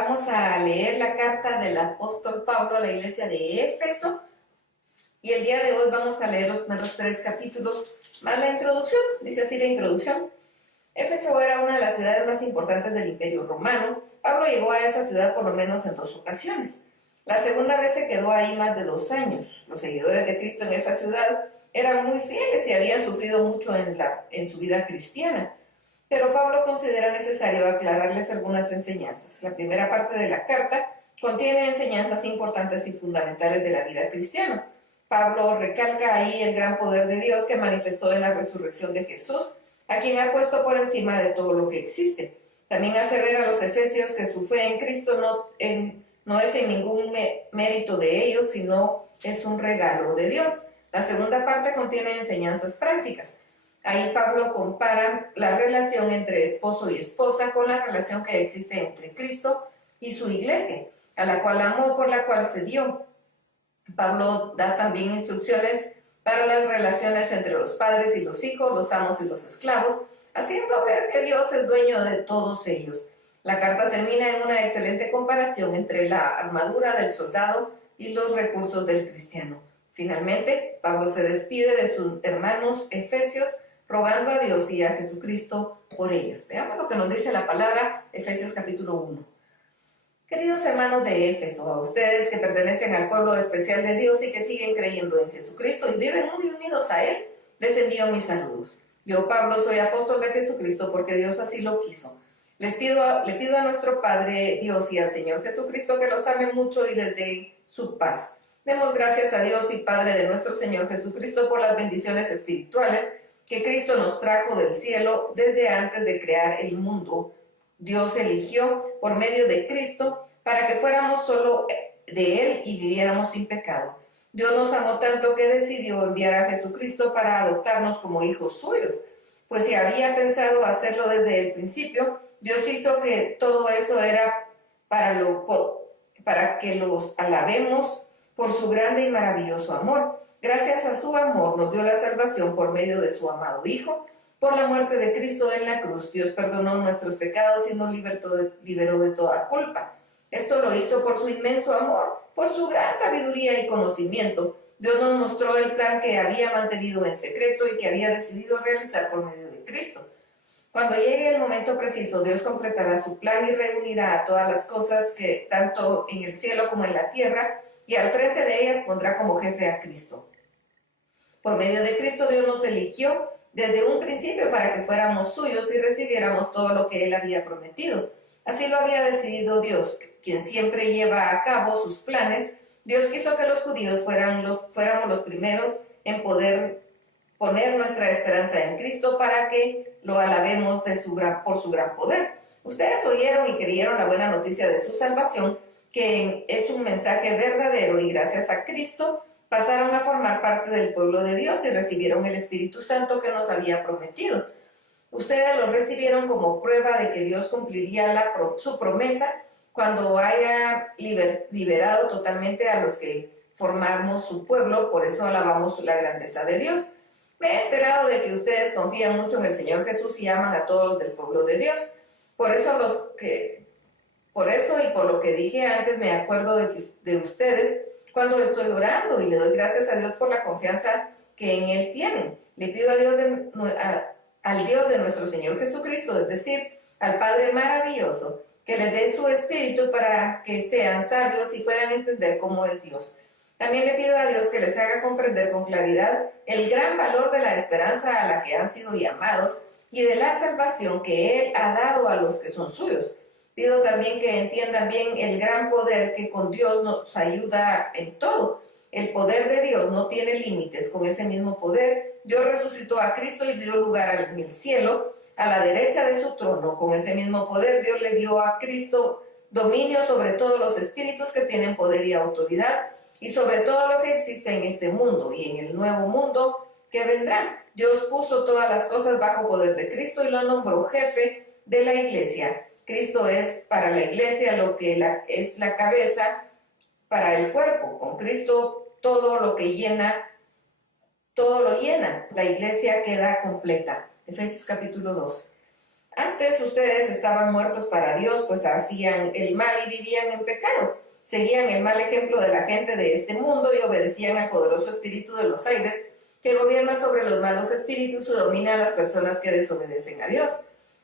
Vamos a leer la carta del apóstol Pablo a la iglesia de Éfeso y el día de hoy vamos a leer los primeros 3 capítulos más la introducción. Dice así la introducción. Éfeso era una de las ciudades más importantes del Imperio Romano. Pablo llegó a esa ciudad por lo menos en 2 ocasiones. La segunda vez se quedó ahí más de 2 años. Los seguidores de Cristo en esa ciudad eran muy fieles y habían sufrido mucho en su vida cristiana. Pero Pablo considera necesario aclararles algunas enseñanzas. La primera parte de la carta contiene enseñanzas importantes y fundamentales de la vida cristiana. Pablo recalca ahí el gran poder de Dios que manifestó en la resurrección de Jesús, a quien ha puesto por encima de todo lo que existe. También hace ver a los efesios que su fe en Cristo no es en ningún mérito de ellos, sino es un regalo de Dios. La segunda parte contiene enseñanzas prácticas. Ahí Pablo compara la relación entre esposo y esposa con la relación que existe entre Cristo y su iglesia, a la cual amó, por la cual se dio. Pablo da también instrucciones para las relaciones entre los padres y los hijos, los amos y los esclavos, haciendo ver que Dios es dueño de todos ellos. La carta termina en una excelente comparación entre la armadura del soldado y los recursos del cristiano. Finalmente, Pablo se despide de sus hermanos efesios, rogando a Dios y a Jesucristo por ellos. Veamos lo que nos dice la palabra, Efesios capítulo 1. Queridos hermanos de Éfeso, a ustedes que pertenecen al pueblo especial de Dios y que siguen creyendo en Jesucristo y viven muy unidos a Él, les envío mis saludos. Yo, Pablo, soy apóstol de Jesucristo porque Dios así lo quiso. Le pido a nuestro Padre Dios y al Señor Jesucristo que los ame mucho y les dé su paz. Demos gracias a Dios y Padre de nuestro Señor Jesucristo por las bendiciones espirituales que Cristo nos trajo del cielo desde antes de crear el mundo. Dios eligió por medio de Cristo para que fuéramos solo de Él y viviéramos sin pecado. Dios nos amó tanto que decidió enviar a Jesucristo para adoptarnos como hijos suyos. Pues si había pensado hacerlo desde el principio, Dios hizo que todo eso era para que los alabemos por su grande y maravilloso amor. Gracias a su amor nos dio la salvación por medio de su amado Hijo. Por la muerte de Cristo en la cruz, Dios perdonó nuestros pecados y nos liberó de toda culpa. Esto lo hizo por su inmenso amor, por su gran sabiduría y conocimiento. Dios nos mostró el plan que había mantenido en secreto y que había decidido realizar por medio de Cristo. Cuando llegue el momento preciso, Dios completará su plan y reunirá a todas las cosas que tanto en el cielo como en la tierra, y al frente de ellas pondrá como jefe a Cristo. Por medio de Cristo Dios nos eligió desde un principio para que fuéramos suyos y recibiéramos todo lo que Él había prometido. Así lo había decidido Dios, quien siempre lleva a cabo sus planes. Dios quiso que los judíos fuéramos los primeros en poder poner nuestra esperanza en Cristo para que lo alabemos por su gran poder. Ustedes oyeron y creyeron la buena noticia de su salvación, que es un mensaje verdadero, y gracias a Cristo pasaron a formar parte del pueblo de Dios y recibieron el Espíritu Santo que nos había prometido. Ustedes lo recibieron como prueba de que Dios cumpliría su promesa cuando haya liberado totalmente a los que formamos su pueblo. Por eso alabamos la grandeza de Dios. Me he enterado de que ustedes confían mucho en el Señor Jesús y aman a todos los del pueblo de Dios. Por eso y por lo que dije antes, me acuerdo de ustedes cuando estoy orando y le doy gracias a Dios por la confianza que en Él tienen. Le pido al Dios de nuestro Señor Jesucristo, es decir, al Padre maravilloso, que les dé su espíritu para que sean sabios y puedan entender cómo es Dios. También le pido a Dios que les haga comprender con claridad el gran valor de la esperanza a la que han sido llamados y de la salvación que Él ha dado a los que son suyos. Pido también que entiendan bien el gran poder que con Dios nos ayuda en todo. El poder de Dios no tiene límites. Con ese mismo poder, Dios resucitó a Cristo y dio lugar en el cielo, a la derecha de su trono. Con ese mismo poder, Dios le dio a Cristo dominio sobre todos los espíritus que tienen poder y autoridad, y sobre todo lo que existe en este mundo y en el nuevo mundo que vendrá. Dios puso todas las cosas bajo poder de Cristo y lo nombró jefe de la iglesia. Cristo es para la iglesia lo que es la cabeza para el cuerpo. Con Cristo todo lo llena. La iglesia queda completa. Efesios capítulo 2. Antes ustedes estaban muertos para Dios, pues hacían el mal y vivían en pecado. Seguían el mal ejemplo de la gente de este mundo y obedecían al poderoso espíritu de los aires que gobierna sobre los malos espíritus y domina a las personas que desobedecen a Dios.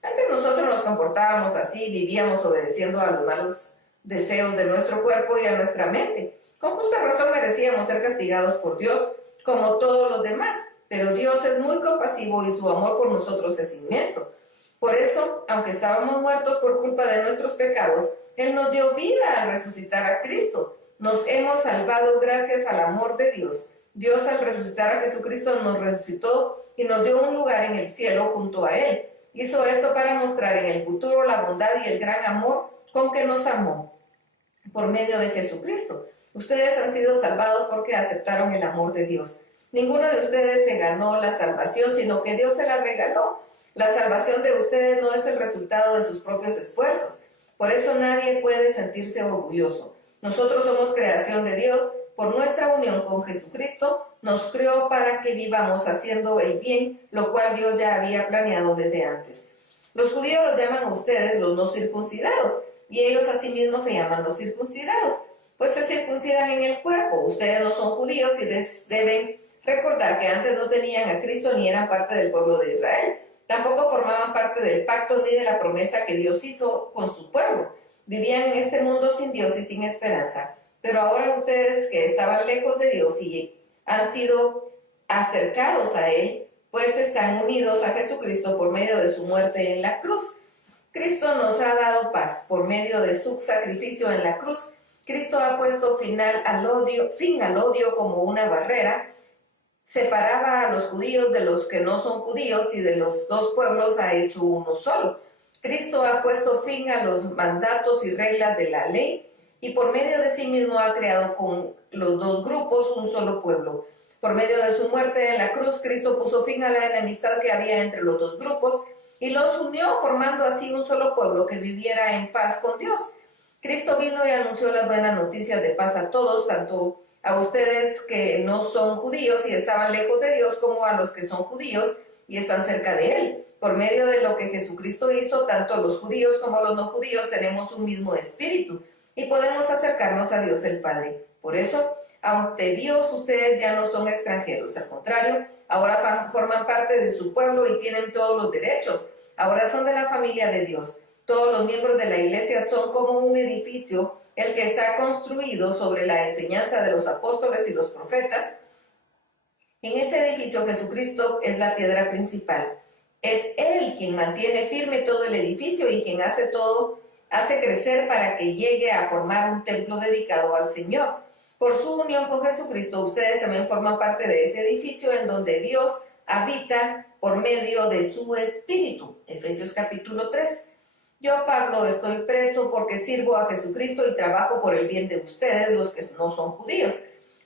Antes nosotros nos comportábamos así, vivíamos obedeciendo a los malos deseos de nuestro cuerpo y a nuestra mente. Con justa razón merecíamos ser castigados por Dios, como todos los demás, pero Dios es muy compasivo y su amor por nosotros es inmenso. Por eso, aunque estábamos muertos por culpa de nuestros pecados, Él nos dio vida al resucitar a Cristo. Nos hemos salvado gracias al amor de Dios. Dios, al resucitar a Jesucristo, nos resucitó y nos dio un lugar en el cielo junto a Él. Hizo esto para mostrar en el futuro la bondad y el gran amor con que nos amó por medio de Jesucristo. Ustedes han sido salvados porque aceptaron el amor de Dios. Ninguno de ustedes se ganó la salvación, sino que Dios se la regaló. La salvación de ustedes no es el resultado de sus propios esfuerzos. Por eso nadie puede sentirse orgulloso. Nosotros somos creación de Dios. Por nuestra unión con Jesucristo, nos creó para que vivamos haciendo el bien, lo cual Dios ya había planeado desde antes. Los judíos los llaman a ustedes los no circuncidados, y ellos asimismo se llaman los circuncidados, pues se circuncidan en el cuerpo. Ustedes no son judíos y deben recordar que antes no tenían a Cristo ni eran parte del pueblo de Israel. Tampoco formaban parte del pacto ni de la promesa que Dios hizo con su pueblo. Vivían en este mundo sin Dios y sin esperanza. Pero ahora ustedes que estaban lejos de Dios y han sido acercados a Él, pues están unidos a Jesucristo por medio de su muerte en la cruz. Cristo nos ha dado paz por medio de su sacrificio en la cruz. Cristo ha puesto fin al odio como una barrera. Separaba a los judíos de los que no son judíos y de los dos pueblos ha hecho uno solo. Cristo ha puesto fin a los mandatos y reglas de la ley y por medio de sí mismo ha creado con los dos grupos un solo pueblo. Por medio de su muerte en la cruz, Cristo puso fin a la enemistad que había entre los dos grupos y los unió, formando así un solo pueblo que viviera en paz con Dios. Cristo vino y anunció las buenas noticias de paz a todos, tanto a ustedes que no son judíos y estaban lejos de Dios, como a los que son judíos y están cerca de Él. Por medio de lo que Jesucristo hizo, tanto los judíos como los no judíos tenemos un mismo espíritu y podemos acercarnos a Dios el Padre. Por eso, ante Dios, ustedes ya no son extranjeros. Al contrario, ahora forman parte de su pueblo y tienen todos los derechos. Ahora son de la familia de Dios. Todos los miembros de la iglesia son como un edificio, el que está construido sobre la enseñanza de los apóstoles y los profetas. En ese edificio Jesucristo es la piedra principal. Es Él quien mantiene firme todo el edificio y quien hace crecer para que llegue a formar un templo dedicado al Señor. Por su unión con Jesucristo, ustedes también forman parte de ese edificio en donde Dios habita por medio de su Espíritu. Efesios capítulo 3. Yo, Pablo, estoy preso porque sirvo a Jesucristo y trabajo por el bien de ustedes, los que no son judíos.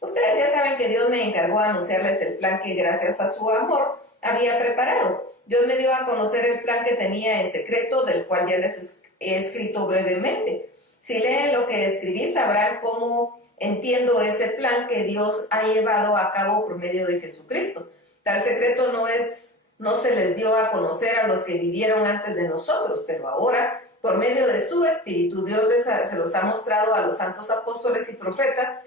Ustedes ya saben que Dios me encargó a anunciarles el plan que, gracias a su amor, había preparado. Dios me dio a conocer el plan que tenía en secreto, del cual ya les he escrito brevemente. Si leen lo que escribí, sabrán cómo entiendo ese plan que Dios ha llevado a cabo por medio de Jesucristo. Tal secreto no se les dio a conocer a los que vivieron antes de nosotros, pero ahora, por medio de su Espíritu, Dios se los ha mostrado a los santos apóstoles y profetas,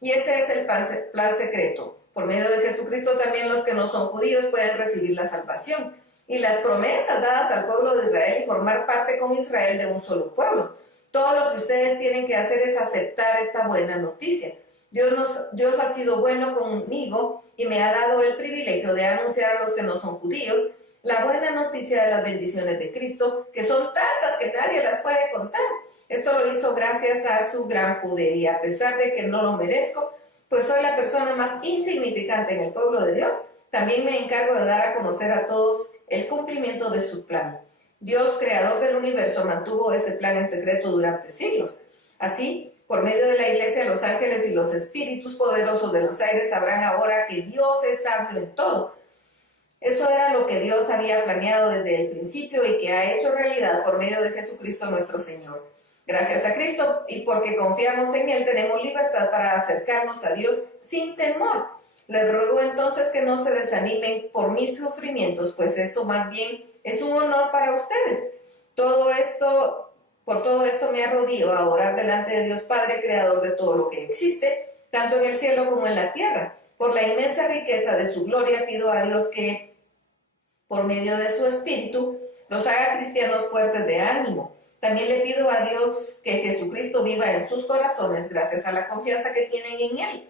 y ese es el plan secreto. Por medio de Jesucristo también los que no son judíos pueden recibir la salvación y las promesas dadas al pueblo de Israel y formar parte con Israel de un solo pueblo. Todo lo que ustedes tienen que hacer es aceptar esta buena noticia. Dios ha sido bueno conmigo y me ha dado el privilegio de anunciar a los que no son judíos la buena noticia de las bendiciones de Cristo, que son tantas que nadie las puede contar. Esto lo hizo gracias a su gran poder y a pesar de que no lo merezco, pues soy la persona más insignificante en el pueblo de Dios, también me encargo de dar a conocer a todos el cumplimiento de su plan. Dios, creador del universo, mantuvo ese plan en secreto durante siglos. Así, por medio de la iglesia, los ángeles y los espíritus poderosos de los aires sabrán ahora que Dios es sabio en todo. Eso era lo que Dios había planeado desde el principio y que ha hecho realidad por medio de Jesucristo nuestro Señor. Gracias a Cristo y porque confiamos en Él, tenemos libertad para acercarnos a Dios sin temor. Les ruego entonces que no se desanimen por mis sufrimientos, pues esto más bien es un honor para ustedes. Por todo esto me arrodillo a orar delante de Dios Padre, creador de todo lo que existe, tanto en el cielo como en la tierra. Por la inmensa riqueza de su gloria pido a Dios que, por medio de su Espíritu, los haga cristianos fuertes de ánimo. También le pido a Dios que Jesucristo viva en sus corazones gracias a la confianza que tienen en Él,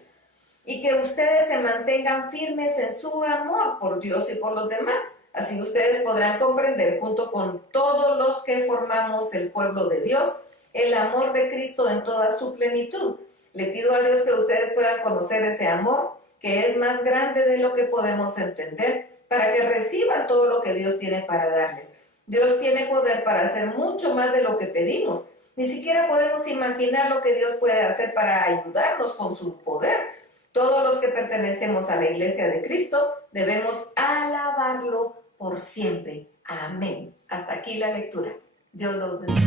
y que ustedes se mantengan firmes en su amor por Dios y por los demás. Así ustedes podrán comprender, junto con todos los que formamos el pueblo de Dios, el amor de Cristo en toda su plenitud. Le pido a Dios que ustedes puedan conocer ese amor, que es más grande de lo que podemos entender, para que reciban todo lo que Dios tiene para darles. Dios tiene poder para hacer mucho más de lo que pedimos. Ni siquiera podemos imaginar lo que Dios puede hacer para ayudarnos con su poder. Todos los que pertenecemos a la Iglesia de Cristo debemos alabarlo por siempre. Amén. Hasta aquí la lectura. Dios los bendiga.